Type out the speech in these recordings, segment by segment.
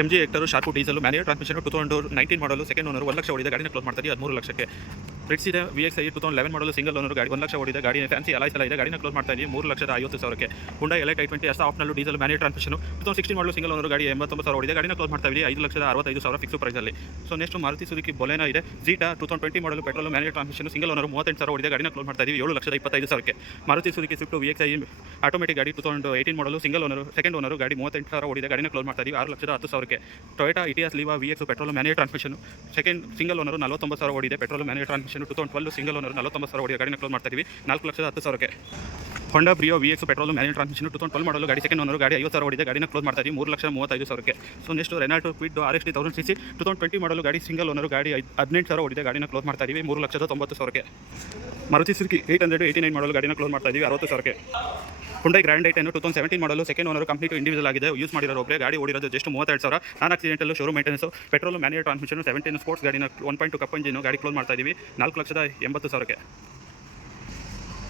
M G hectare sharp diesel manual transmission 2019 ಮಾಡಲು second owner 1 lakh ಓಡಿದ ಗಾಡಿನ close ಮಾಡ್ತಾರೆ 13 ಲಕ್ಷಕ್ಕೆ. ಪ್ರಿಟ್ಸ್ ಇದೆ VXi 2011 ಮಾಡಲು ಸಿಂಗಲ್ ಓನರ್ ಗಾಡಿ 1 ಲಕ್ಷ ಓಡಿದ ಗಾಡಿ ಫ್ಯಾನ್ಸಿ ಅಲೈಸ್ ಎಲ್ಲ ಇದೆ ಗಾಡಿನ ಕ್ಲೋಸ್ ಮಾಡ್ತಾ ಇದೀವಿ 3,50,000ಕ್ಕೆ. ಹುಂಡೈ ಎಲೈಟ್ i20 ಅಷ್ಟ ಆಪ್ಷನಲ್ಲೂ ಡೀಸೆಲ್ ಮ್ಯಾನ್ಯುಯಲ್ ಟ್ರಾನ್ಸ್ಮಿಷನ್ 2016 ಮಾಡಲು ಸಿಂಗಲ್ ಓನರ್ ಗಾಡಿ 89,000 ಓಡಿದ ಗಾಡಿನ ಕ್ಲೋಸ್ ಮಾಡ್ತಾ ಇದೀವಿ 5,65,000 ಫಿಕ್ಸ್ ಪ್ರೈಸಲ್ಲಿ. So next Maruti Suzuki Baleno ಇದೆ ಜೀಟಾ 2020 ಮಾಡಲು petrol manual transmission single owner 38,000 ಓಡಿದ ಗಾಡಿನ ಕ್ಲೋಸ್ ಮಾಡ್ತಾ ಇದೀವಿ 7,25,000ಕ್ಕೆ. Maruti Suzuki Swift VXi automatic ಗಾಡಿ 2018 ಮಾಡಲು ಸಿಂಗಲ್ ಓನರ್ ಸೆಕೆಂಡ್ ಓನರ್ ಗಾಡಿ 38,000 ಓಡಿದ ಗಾಡಿನ ಕ್ಲೋಸ್ ಮಾಡ್ತಾ ಇದೀವಿ 6,10,000ಕ್ಕೆ. Toyota Etios Liva VX petrol manual transmission second single owner 49,000 ಓಡಿದೆ petrol manual transmission 2012 single owner 49,000 ಓಡಿದ ಗಾಡಿನ ಕ್ಲೋಸ್ ಮಾಡ್ತಾ ಇದೀವಿ 4,10,000ಕ್ಕೆ. Honda Brio VX petrol manual transmission 2012 ಮಾಡಲು ಗಾಡಿ ಸೆಕೆಂಡ್ ಓನರ್ ಗಾಡಿ 50,000 ಓಡಿದೆ ಗಾಡಿನ ಕ್ಲೋಸ್ ಮಾಡ್ತಾ ಇದೀವಿ 3,35,000ಕ್ಕೆ. So next Renault Kwid RXT 1000cc 2020 ಮಾಡಲು ಗಾಡಿ ಸಿಂಗಲ್ ಓನರ್ ಗಾಡಿ 18,000 ಓಡಿದೆ ಗಾಡಿನ ಕ್ಲೋಸ್ ಮಾಡ್ತಾ ಇದೀವಿ 3,90,000ಕ್ಕೆ. ಮಾರುತಿ ಸುಜುಕಿ 889 ಮಾಡಲು ಗಾಡಿನ ಕ್ಲೋಸ್ ಮಾಡ್ತಾ ಇದೀವಿ 60,000ಕ್ಕೆ. ಹುಂಡೈ ಗ್ರ್ಯಾಂಡ್ ಐ10 2017 ಮಾಡಲು ಸೆಕೆಂಡ್ ಓನರ್ ಕಂಪ್ಲೀಟ್ ಇಂಡಿವಿಜುವಲ್ ಆಗಿದೆ ಯೂಸ್ ಮಾಡಿರೋ ಒಬ್ಬರೇ ಗಾಡಿ ಓಡಿರೋದು ಜಸ್ಟ್ 32,000 ನಾನ್ ಆಕ್ಸಿಡೆಂಟಲ್ಲೂ showroom maintenance petrol manual transmission 17 sports ಗಾಡಿನ 1.2 ಕಪ್ ಇಂಜಿನ್ ಗಾಡಿ ಕ್ಲೋಸ್ ಮಾಡ್ತಾ ಇದೀವಿ 4,80,000ಕ್ಕೆ.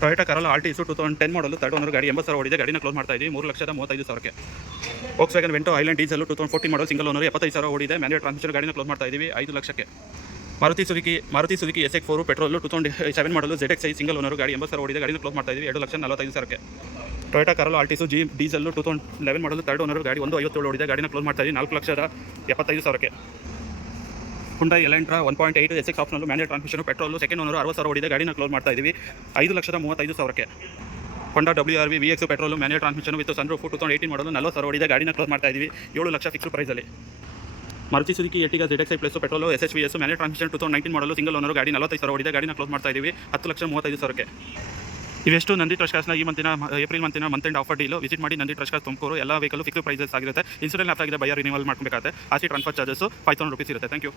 ಟೊಯೋಟಾ ಕರೋಲಾ ಆಲ್ಟಿಸ್ 2010 ಮಾಡಲು ಥರ್ಡ್ ಓನರ್ ಗಾಡಿ 80,000 ಓಡಿದೆ ಗಾಡಿನ ಕ್ಲೋಸ್ ಮಾಡ್ತಾ ಇದೀವಿ 3,35,000ಕ್ಕೆ. ವೋಕ್ಸ್ವ್ಯಾಗನ್ ವೆಂಟೋ ಐಲ್ಯಾಂಡ್ ಡೀಸೆಲ್ 2014 ಮಾಡಲು ಸಿಂಗಲ್ ಓನರ್ 75,000 ಓಡಿದೆ ಮ್ಯಾನ್ಯುಯಲ್ ಟ್ರಾನ್ಸ್ಮಿಷನ್ ಗಾಡಿನ ಕ್ಲೋಸ್ ಮಾಡ್ತಾ ಇದೀವಿ 5 ಲಕ್ಷಕ್ಕೆ. ಮಾರುತಿ ಸುಜುಕಿ SX4 ಪೆಟ್ರೋಲ್ 2007 ಮಾಡಲು ZXi ಸಿಂಗಲ್ ಓನರ್ ಗಾಡಿ 80,000 ಓಡಿದೆ ಗಾಡಿನ ಕ್ಲೋಸ್ ಮಾಡ್ತಾ ಇದೀವಿ 2,45,000ಕ್ಕೆ. ಟೊಯೋಟಾ ಕರೋಲಾ ಆಲ್ಟಿಸು ಜಿ ಡೀಸೆಲ್ 2011 ಮಾಡಲು ಥರ್ಡ್ ಓನರ್ ಗಾಡಿ 157 ಓಡಿದೆ ಗಾಡಿನ ಕ್ಲೋಸ್ ಮಾಡ್ತಾ ಇದೀವಿ 4,75,000ಕ್ಕೆ. ಹುಂಡೈ ಎಲೆಂಟ್ರಾ 1.8 SX ಆಪ್ಷನಲ್ಲೂ manual transmission petrol second owner 60,000 ಓಡಿದೆ ಗಾಡಿನ ಕ್ಲೋಸ್ ಮಾಡ್ತಾ ಇದೀವಿ 5,35,000ಕ್ಕೆ. Honda WRV VX petrol manual transmission with sunroof 2018 ಮಾಡಲು 40,000 ಓಡಿದೆ ಗಾಡಿನ ಕ್ಲೋಸ್ ಮಾಡ್ತಾ ಇದೀವಿ 7 ಲಕ್ಷ ಫಿಕ್ಸ್ ಪ್ರೈಸಲ್ಲಿ. Maruti Suzuki Ertiga ZXi plus petrol SHVS manual transmission 2019 ಮಾಡಲು ಸಿಂಗಲ್ ಓನರ್ ಗಾಡಿ 45,000 ಓಡಿದೆ ಗಾಡಿನ ಕ್ಲೋಸ್ ಮಾಡ್ತಾ ಇದೀವಿ 10,35,000ಕ್ಕೆ. ಇವೆಷ್ಟು ನಂದಿ ಟ್ರಸ್ಟ್ ಕಾರ್ಸ್ನ ಈ ಮಂತಿನ ಏಪ್ರಿಲ್ ಮಂತಿನ month end offer deal visit ಮಾಡಿ ನಂದಿ ಟ್ರಸ್ಟ್ ಕಾರ್ಸ್ ತುಮಕೂರು ಎಲ್ಲ ವೆಹಿಕಲ್ ಫಿಕ್ಸ್ ಪ್ರೈಸಸ್ ಆಗಿರುತ್ತೆ. ಇನ್ಸೂರೆನ್ಸ್ ಆಗಿದೆ ಬೈ ರಿನ್ಯೂವಲ್ ಮಾಡ್ಕೊಬೇಕಾಗುತ್ತೆ. RC ಟ್ರಾನ್ಸ್ಫರ್ ಚಾರ್ಜಸ್ 5,000 ರೂಪೀಸ್ ಇರುತ್ತೆ. Thank you.